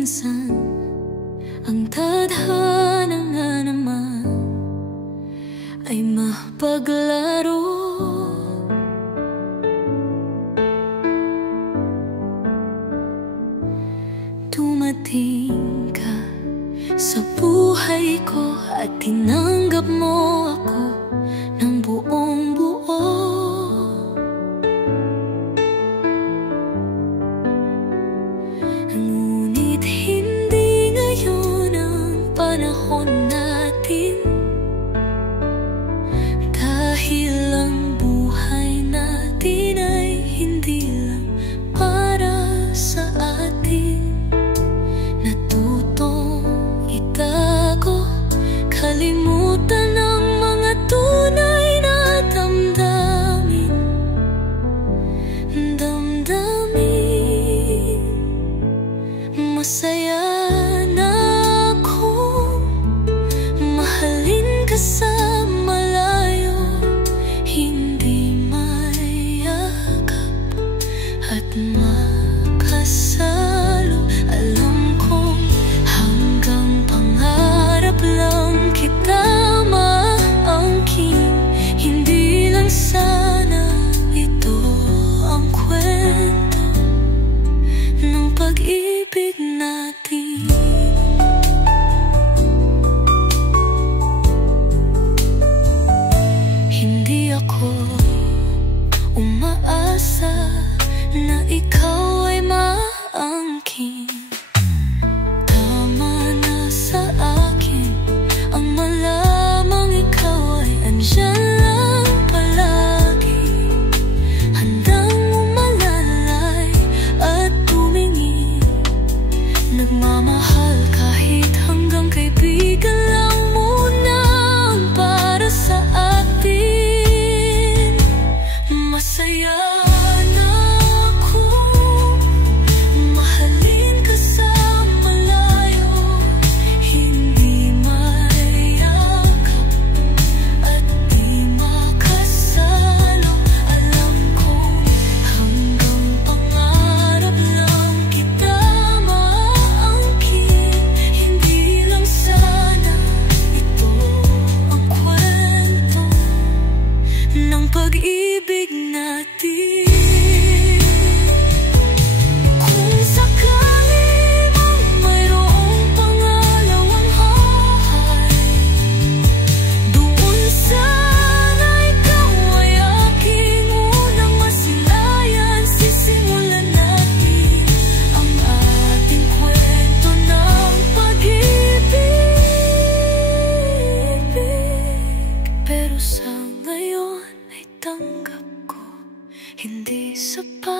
minsan ang tadhana nga naman ay mapaglaro. Dumating ka sa buhay ko at tinanggap mo ako ng buong buo. Ngunit hindi ngayon ang panahon natin, dahil ang buhay natin ay hindi lang para sa atin. Natutong itago, kalimutan ang mga tunay na damdamin. Masaya na akong mahalin ka sa malayo, hindi mayakap at makasalo. Alam kong hanggang pangarap lang kita maangkin, hindi lang sana ito ang kwento ng pag-ibig natin. Hindi ako umaasa na ikaw ay maangkin. Tama na sa akin ang malamang ikaw ay andyan lang palagi, handang umalalay at tumingin. Nagmamahal kahit hanggang kaibigan lang muna ang para sa atin. Masaya na akong mahalin ka sa malayo, hindi mayakap at di makasalo. Alam kong hanggang pangarap lang kita maangkin, hindi lang sana ito ang kwento ng pag-ibig natin. Kung sakali mang mayroong pangalawang buhay, doon sana ikaw ay aking unang masilayan. Sisimulan natin ang ating kwento ng pag-ibig. Pero sa ngayon ay tanggap ko, hindi sapat